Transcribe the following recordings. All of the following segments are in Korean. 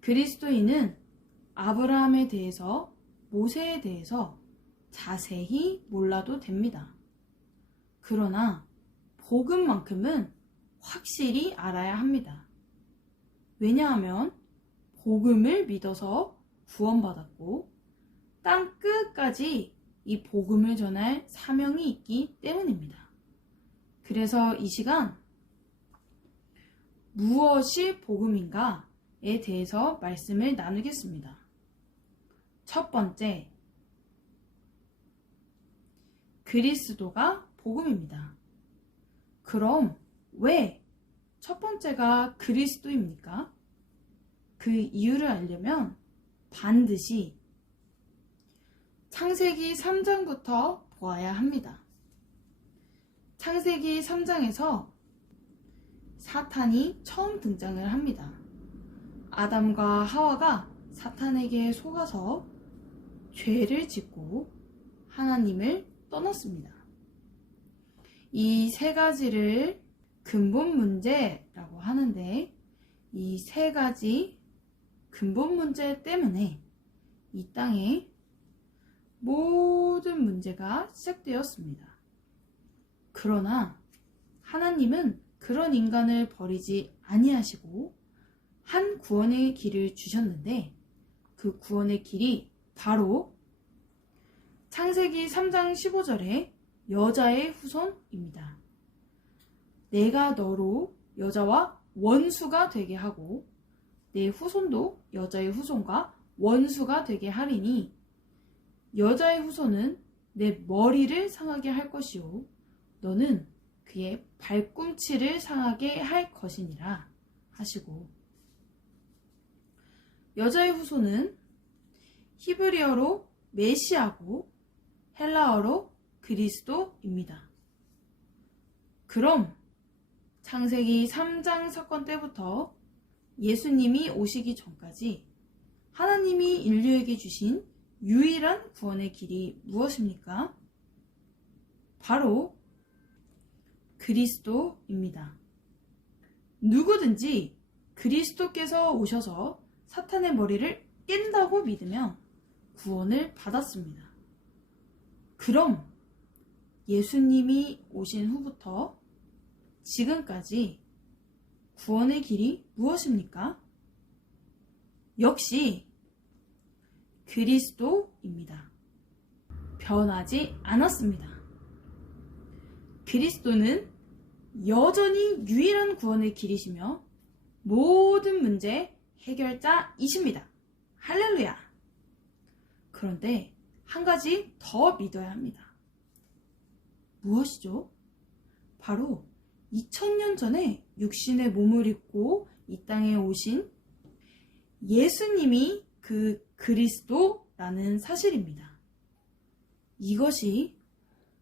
그리스도인은 아브라함에 대해서, 모세에 대해서 자세히 몰라도 됩니다. 그러나 복음만큼은 확실히 알아야 합니다. 왜냐하면 복음을 믿어서 구원받았고 땅 끝까지 이 복음을 전할 사명이 있기 때문입니다. 그래서 이 시간 무엇이 복음인가에 대해서 말씀을 나누겠습니다. 첫 번째, 그리스도가 복음입니다. 그럼 왜 첫 번째가 그리스도입니까? 그 이유를 알려면 반드시 창세기 3장부터 보아야 합니다. 창세기 3장에서 사탄이 처음 등장을 합니다. 아담과 하와가 사탄에게 속아서 죄를 짓고 하나님을 떠났습니다. 이 세 가지를 근본 문제라고 하는데, 이 세 가지 근본 문제 때문에 이 땅에 모든 문제가 시작되었습니다. 그러나 하나님은 그런 인간을 버리지 아니하시고 한 구원의 길을 주셨는데, 그 구원의 길이 바로 창세기 3장 15절에 여자의 후손입니다. 내가 너로 여자와 원수가 되게 하고 내 후손도 여자의 후손과 원수가 되게 하리니 여자의 후손은 내 머리를 상하게 할 것이요 너는 그의 발꿈치를 상하게 할 것이니라 하시고, 여자의 후손은 히브리어로 메시아고 헬라어로 그리스도입니다. 그럼 창세기 3장 사건 때부터 예수님이 오시기 전까지 하나님이 인류에게 주신 유일한 구원의 길이 무엇입니까? 바로 그리스도입니다. 누구든지 그리스도께서 오셔서 사탄의 머리를 깬다고 믿으면 구원을 받았습니다. 그럼 예수님이 오신 후부터 지금까지 구원의 길이 무엇입니까? 역시 그리스도입니다. 변하지 않았습니다. 그리스도는 여전히 유일한 구원의 길이시며 모든 문제 해결자이십니다. 할렐루야! 그런데 한 가지 더 믿어야 합니다. 무엇이죠? 바로 2000년 전에 육신의 몸을 입고 이 땅에 오신 예수님이 그 그리스도라는 사실입니다. 이것이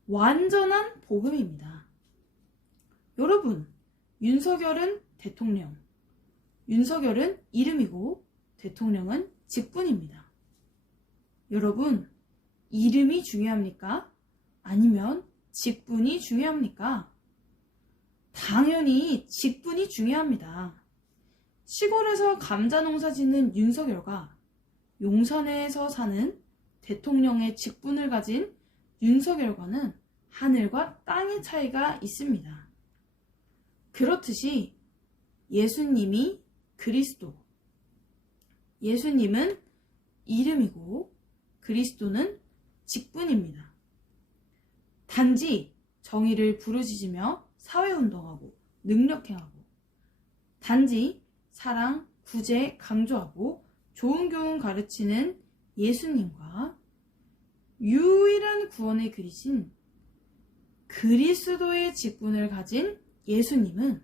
완전한 복음입니다. 여러분, 윤석열은 대통령, 윤석열은 이름이고 대통령은 직분입니다. 여러분, 이름이 중요합니까? 아니면 직분이 중요합니까? 당연히 직분이 중요합니다. 시골에서 감자 농사 짓는 윤석열과 용산에서 사는 대통령의 직분을 가진 윤석열과는 하늘과 땅의 차이가 있습니다. 그렇듯이 예수님이 그리스도, 예수님은 이름이고 그리스도는 직분입니다. 단지 정의를 부르짖으며 사회운동하고 능력행하고, 단지 사랑, 구제 강조하고 좋은 교훈 가르치는 예수님과 유일한 구원의 길이신 그리스도의 직분을 가진 예수님은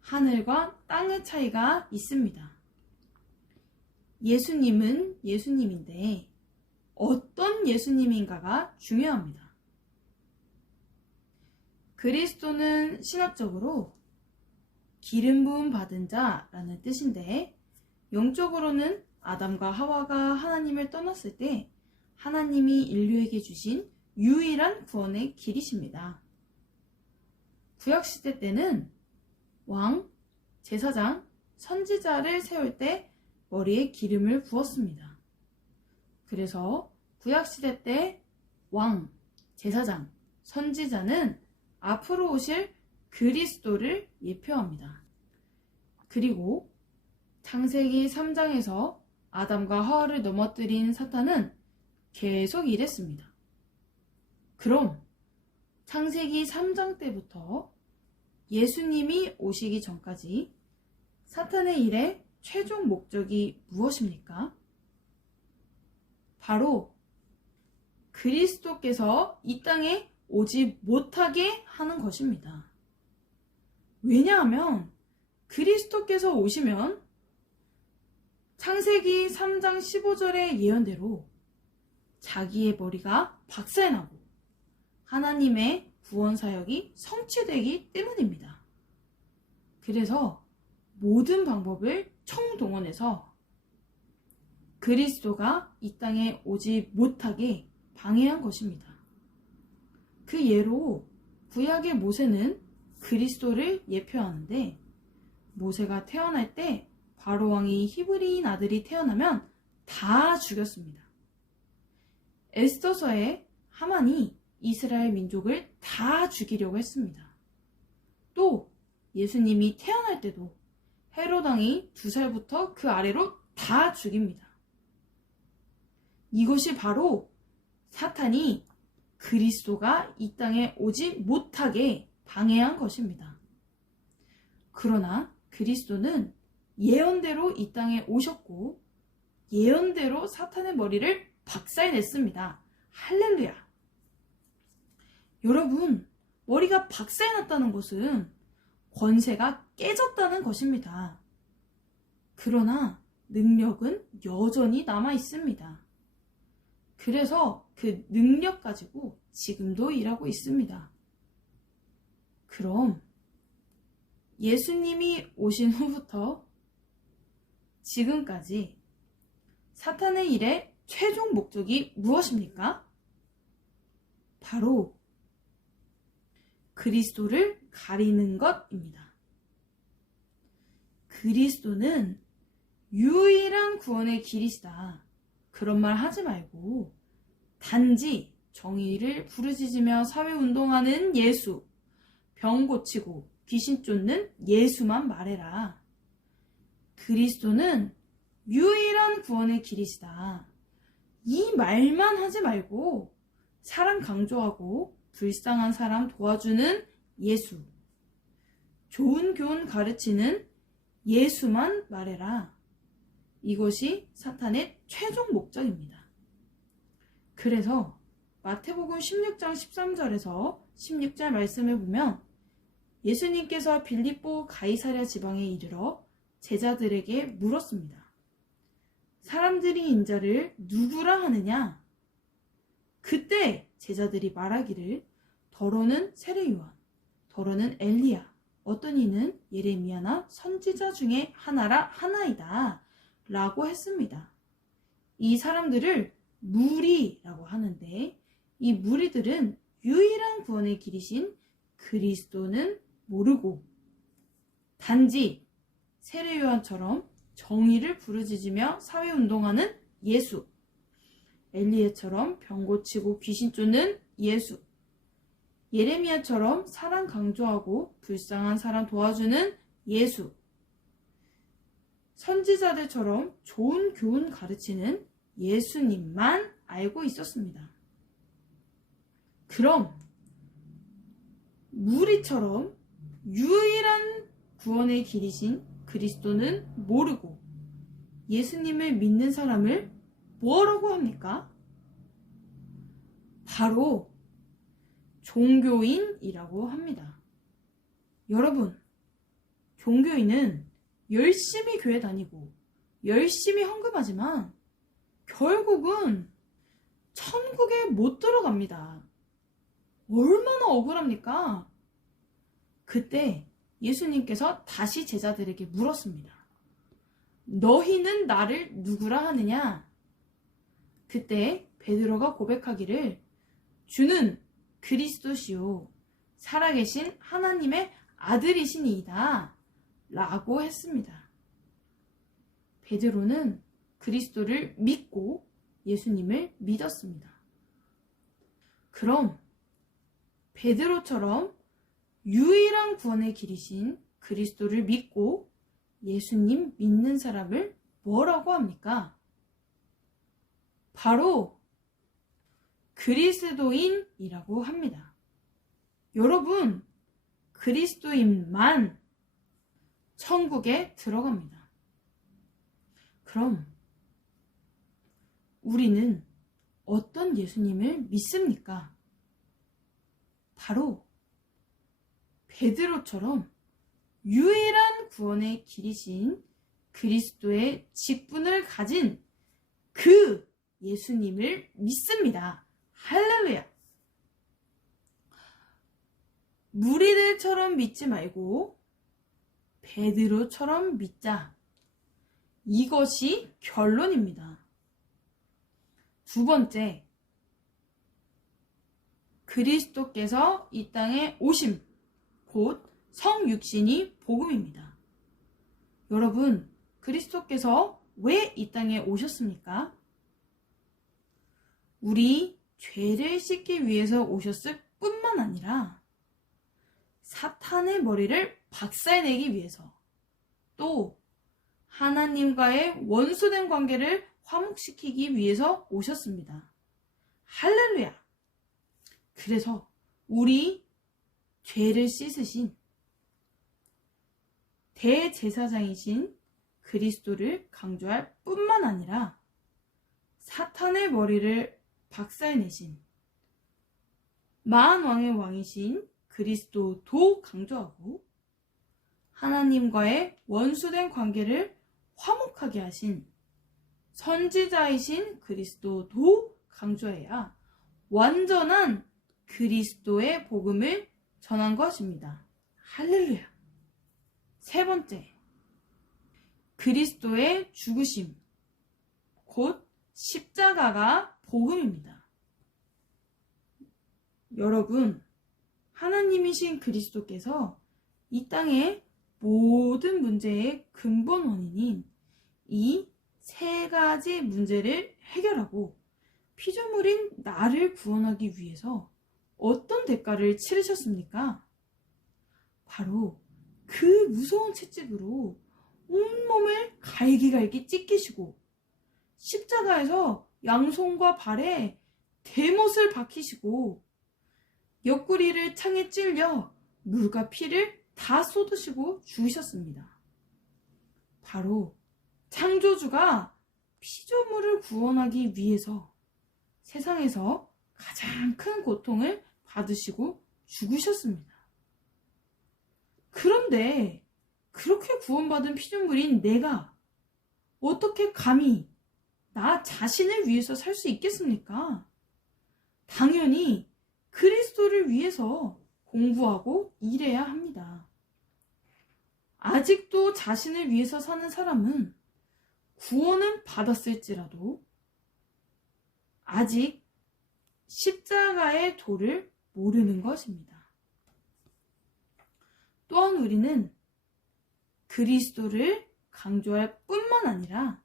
하늘과 땅의 차이가 있습니다. 예수님은 예수님인데 어떤 예수님인가가 중요합니다. 그리스도는 신학적으로 기름 부음 받은 자라는 뜻인데, 영적으로는 아담과 하와가 하나님을 떠났을 때 하나님이 인류에게 주신 유일한 구원의 길이십니다. 구약시대 때는 왕, 제사장, 선지자를 세울 때 머리에 기름을 부었습니다. 그래서 구약시대 때 왕, 제사장, 선지자는 앞으로 오실 그리스도를 예표합니다. 그리고 창세기 3장에서 아담과 하와를 넘어뜨린 사탄은 계속 이랬습니다. 그럼 창세기 3장 때부터 예수님이 오시기 전까지 사탄의 일의 최종 목적이 무엇입니까? 바로 그리스도께서 이 땅에 오지 못하게 하는 것입니다. 왜냐하면 그리스도께서 오시면 창세기 3장 15절의 예언대로 자기의 머리가 박살나고 하나님의 구원 사역이 성취되기 때문입니다. 그래서 모든 방법을 총동원해서 그리스도가 이 땅에 오지 못하게 방해한 것입니다. 그 예로 구약의 모세는 그리스도를 예표하는데 모세가 태어날 때 바로 왕이 히브리인 아들이 태어나면 다 죽였습니다. 에스더서에 하만이 이스라엘 민족을 다 죽이려고 했습니다. 또 예수님이 태어날 때도 헤롯 왕이 2살부터 그 아래로 다 죽입니다. 이것이 바로 사탄이 그리스도가 이 땅에 오지 못하게 방해한 것입니다. 그러나 그리스도는 예언대로 이 땅에 오셨고 예언대로 사탄의 머리를 박살냈습니다. 할렐루야! 여러분, 머리가 박살났다는 것은 권세가 깨졌다는 것입니다. 그러나 능력은 여전히 남아 있습니다. 그래서 그 능력 가지고 지금도 일하고 있습니다. 그럼 예수님이 오신 후부터 지금까지 사탄의 일의 최종 목적이 무엇입니까? 바로 그리스도를 가리는 것입니다. 그리스도는 유일한 구원의 길이시다. 그런 말 하지 말고 단지 정의를 부르짖으며 사회운동하는 예수, 병 고치고 귀신 쫓는 예수만 말해라. 그리스도는 유일한 구원의 길이시다. 이 말만 하지 말고 사람 강조하고 불쌍한 사람 도와주는 예수, 좋은 교훈 가르치는 예수만 말해라. 이것이 사탄의 최종 목적입니다. 그래서 마태복음 16장 13절에서 16절 말씀을 보면 예수님께서 빌립보 가이사랴 지방에 이르러 제자들에게 물었습니다. 사람들이 인자를 누구라 하느냐? 그때 제자들이 말하기를 더러는 세례요한, 더러는 엘리야, 어떤 이는 예레미야나 선지자 중에 하나라 하나이다 라고 했습니다. 이 사람들을 무리라고 하는데 이 무리들은 유일한 구원의 길이신 그리스도는 모르고 단지 세례요한처럼 정의를 부르짖으며 사회운동하는 예수, 엘리야처럼 병 고치고 귀신 쫓는 예수, 예레미야처럼 사랑 강조하고 불쌍한 사람 도와주는 예수, 선지자들처럼 좋은 교훈 가르치는 예수님만 알고 있었습니다. 그럼 무리처럼 유일한 구원의 길이신 그리스도는 모르고 예수님을 믿는 사람을 뭐라고 합니까? 바로 종교인이라고 합니다. 여러분, 종교인은 열심히 교회 다니고 열심히 헌금하지만 결국은 천국에 못 들어갑니다. 얼마나 억울합니까? 그때 예수님께서 다시 제자들에게 물었습니다. 너희는 나를 누구라 하느냐? 그때 베드로가 고백하기를 주는 그리스도시요 살아계신 하나님의 아들이시니이다 라고 했습니다. 베드로는 그리스도를 믿고 예수님을 믿었습니다. 그럼 베드로처럼 유일한 구원의 길이신 그리스도를 믿고 예수님 믿는 사람을 뭐라고 합니까? 바로 그리스도인이라고 합니다. 여러분, 그리스도인만 천국에 들어갑니다. 그럼 우리는 어떤 예수님을 믿습니까? 바로 베드로처럼 유일한 구원의 길이신 그리스도의 직분을 가진 그 예수님을 믿습니다. 할렐루야! 무리들처럼 믿지 말고 베드로처럼 믿자. 이것이 결론입니다. 두 번째, 그리스도께서 이 땅에 오심, 곧 성육신이 복음입니다. 여러분, 그리스도께서 왜 이 땅에 오셨습니까? 우리 죄를 씻기 위해서 오셨을 뿐만 아니라 사탄의 머리를 박살내기 위해서, 또 하나님과의 원수된 관계를 화목시키기 위해서 오셨습니다. 할렐루야! 그래서 우리 죄를 씻으신 대제사장이신 그리스도를 강조할 뿐만 아니라 사탄의 머리를 박살내신 만왕의 왕이신 그리스도도 강조하고 하나님과의 원수된 관계를 화목하게 하신 선지자이신 그리스도도 강조해야 완전한 그리스도의 복음을 전한 것입니다. 할렐루야! 세 번째, 그리스도의 죽으심, 곧 십자가가 복음입니다. 여러분, 하나님이신 그리스도께서 이 땅의 모든 문제의 근본 원인인 이 세 가지 문제를 해결하고 피조물인 나를 구원하기 위해서 어떤 대가를 치르셨습니까? 바로 그 무서운 채찍으로 온몸을 갈기갈기 찢기시고 십자가에서 양손과 발에 대못을 박히시고 옆구리를 창에 찔려 물과 피를 다 쏟으시고 죽으셨습니다. 바로 창조주가 피조물을 구원하기 위해서 세상에서 가장 큰 고통을 받으시고 죽으셨습니다. 그런데 그렇게 구원받은 피조물인 내가 어떻게 감히 나 자신을 위해서 살 수 있겠습니까? 당연히 그리스도를 위해서 공부하고 일해야 합니다. 아직도 자신을 위해서 사는 사람은 구원은 받았을지라도 아직 십자가의 도를 모르는 것입니다. 또한 우리는 그리스도를 강조할 뿐만 아니라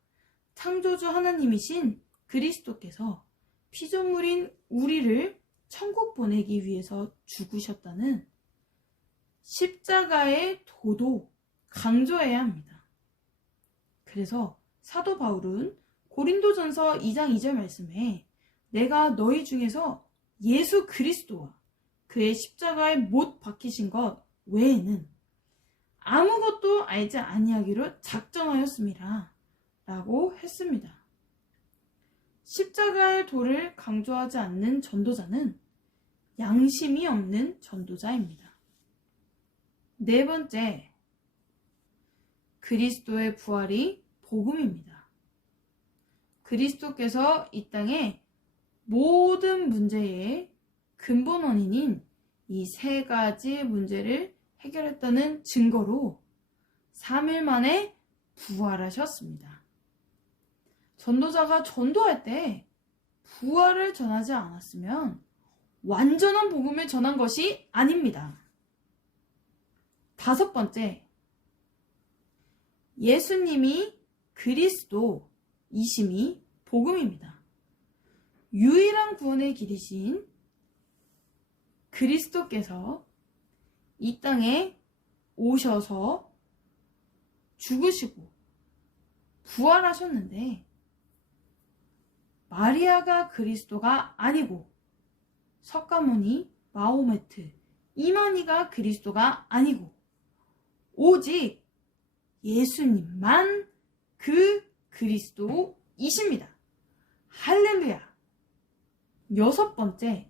창조주 하나님이신 그리스도께서 피조물인 우리를 천국 보내기 위해서 죽으셨다는 십자가의 도도 강조해야 합니다. 그래서 사도 바울은 고린도전서 2장 2절 말씀에 내가 너희 중에서 예수 그리스도와 그의 십자가에 못 박히신 것 외에는 아무것도 알지 아니하기로 작정하였습니다. 라고 했습니다. 십자가의 도를 강조하지 않는 전도자는 양심이 없는 전도자입니다. 네 번째, 그리스도의 부활이 복음입니다. 그리스도께서 이 땅에 모든 문제의 근본 원인인 이 세 가지 문제를 해결했다는 증거로 3일 만에 부활하셨습니다. 전도자가 전도할 때 부활을 전하지 않았으면 완전한 복음을 전한 것이 아닙니다. 다섯 번째, 예수님이 그리스도이심이 복음입니다. 유일한 구원의 길이신 그리스도께서 이 땅에 오셔서 죽으시고 부활하셨는데 마리아가 그리스도가 아니고 석가모니, 마호메트, 이만희가 그리스도가 아니고 오직 예수님만 그 그리스도이십니다. 할렐루야! 6번째,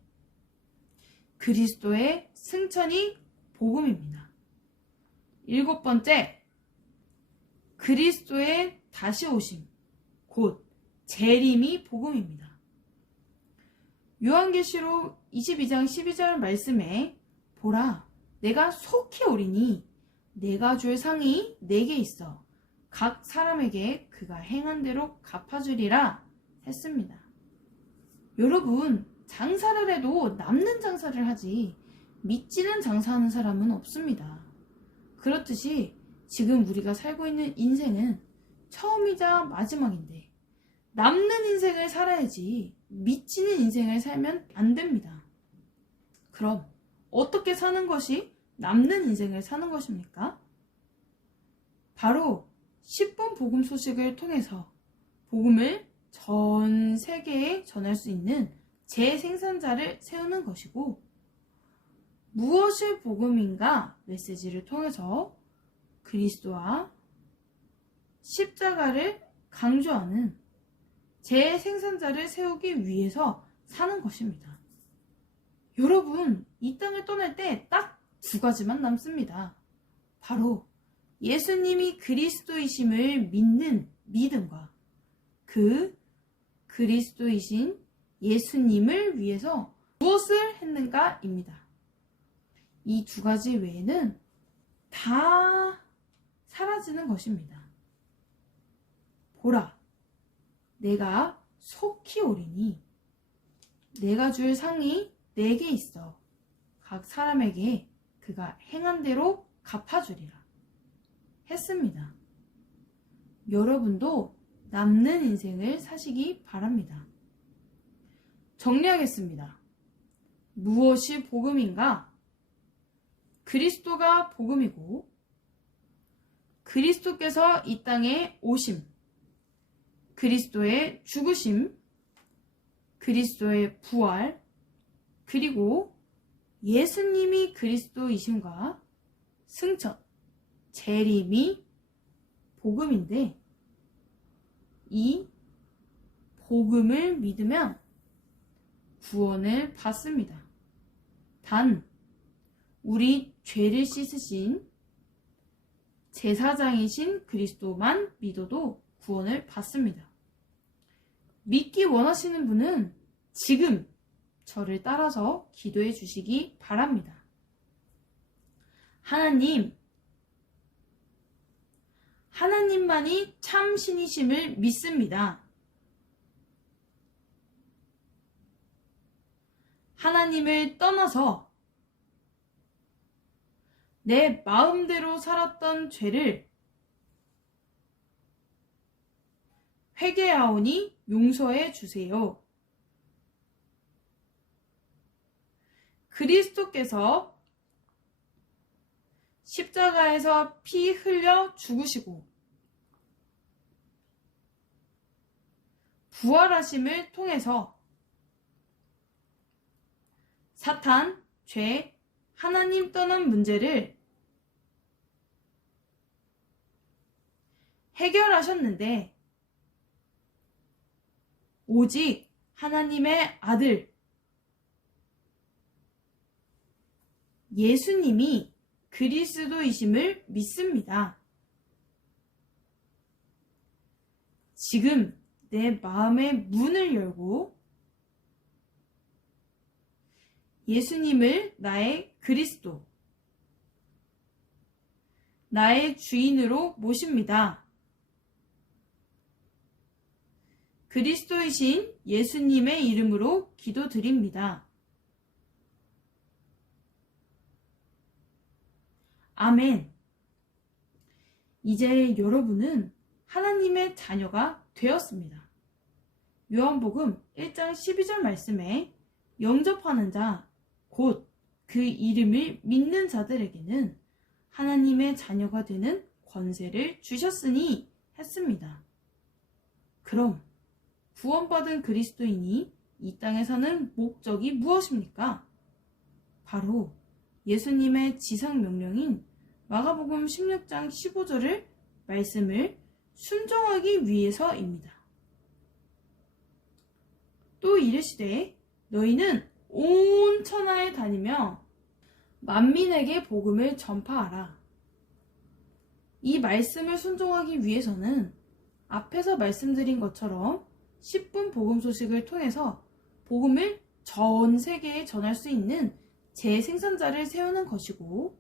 그리스도의 승천이 복음입니다. 7번째, 그리스도의 다시 오심, 곧 재림이 복음입니다. 요한계시록 22장 12절 말씀에 보라, 내가 속히 오리니 내가 줄 상이 내게 있어 각 사람에게 그가 행한 대로 갚아주리라 했습니다. 여러분, 장사를 해도 남는 장사를 하지 미치는 장사하는 사람은 없습니다. 그렇듯이 지금 우리가 살고 있는 인생은 처음이자 마지막인데 남는 인생을 살아야지 미치는 인생을 살면 안 됩니다. 그럼 어떻게 사는 것이 남는 인생을 사는 것입니까? 바로 10분 복음 소식을 통해서 복음을 전 세계에 전할 수 있는 재생산자를 세우는 것이고, 무엇이 복음인가 메시지를 통해서 그리스도와 십자가를 강조하는 재생산자를 세우기 위해서 사는 것입니다. 여러분, 이 땅을 떠날 때 딱 2가지만 남습니다. 바로 예수님이 그리스도이심을 믿는 믿음과 그 그리스도이신 예수님을 위해서 무엇을 했는가입니다. 이 2가지 외에는 다 사라지는 것입니다. 보라, 내가 속히 오리니 내가 줄 상이 내게 있어 각 사람에게 그가 행한 대로 갚아주리라 했습니다. 여러분도 남는 인생을 사시기 바랍니다. 정리하겠습니다. 무엇이 복음인가? 그리스도가 복음이고, 그리스도께서 이 땅에 오심, 그리스도의 죽으심, 그리스도의 부활, 그리고 예수님이 그리스도이심과 승천, 재림이 복음인데, 이 복음을 믿으면 구원을 받습니다. 단, 우리 죄를 씻으신 제사장이신 그리스도만 믿어도 구원을 받습니다. 믿기 원하시는 분은 지금 저를 따라서 기도해 주시기 바랍니다. 하나님만이 참 신이심을 믿습니다. 하나님을 떠나서 내 마음대로 살았던 죄를 회개하오니 용서해 주세요. 그리스도께서 십자가에서 피 흘려 죽으시고 부활하심을 통해서 사탄, 죄, 하나님 떠난 문제를 해결하셨는데, 오직 하나님의 아들 예수님이 그리스도이심을 믿습니다. 지금 내 마음의 문을 열고 예수님을 나의 그리스도, 나의 주인으로 모십니다. 그리스도이신 예수님의 이름으로 기도드립니다. 아멘. 이제 여러분은 하나님의 자녀가 되었습니다. 요한복음 1장 12절 말씀에 영접하는 자, 곧 그 이름을 믿는 자들에게는 하나님의 자녀가 되는 권세를 주셨으니 했습니다. 그럼 구원받은 그리스도인이 이 땅에 사는 목적이 무엇입니까? 바로 예수님의 지상 명령인 마가복음 16장 15절을 말씀을 순종하기 위해서입니다. 또 이르시되 너희는 온 천하에 다니며 만민에게 복음을 전파하라. 이 말씀을 순종하기 위해서는 앞에서 말씀드린 것처럼 10분 복음 소식을 통해서 복음을 전 세계에 전할 수 있는 재생산자를 세우는 것이고,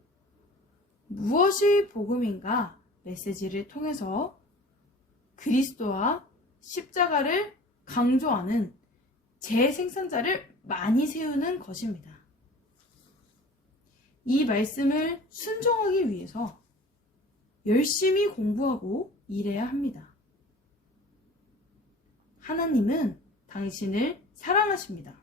무엇이 복음인가 메시지를 통해서 그리스도와 십자가를 강조하는 재생산자를 많이 세우는 것입니다. 이 말씀을 순종하기 위해서 열심히 공부하고 일해야 합니다. 하나님은 당신을 사랑하십니다.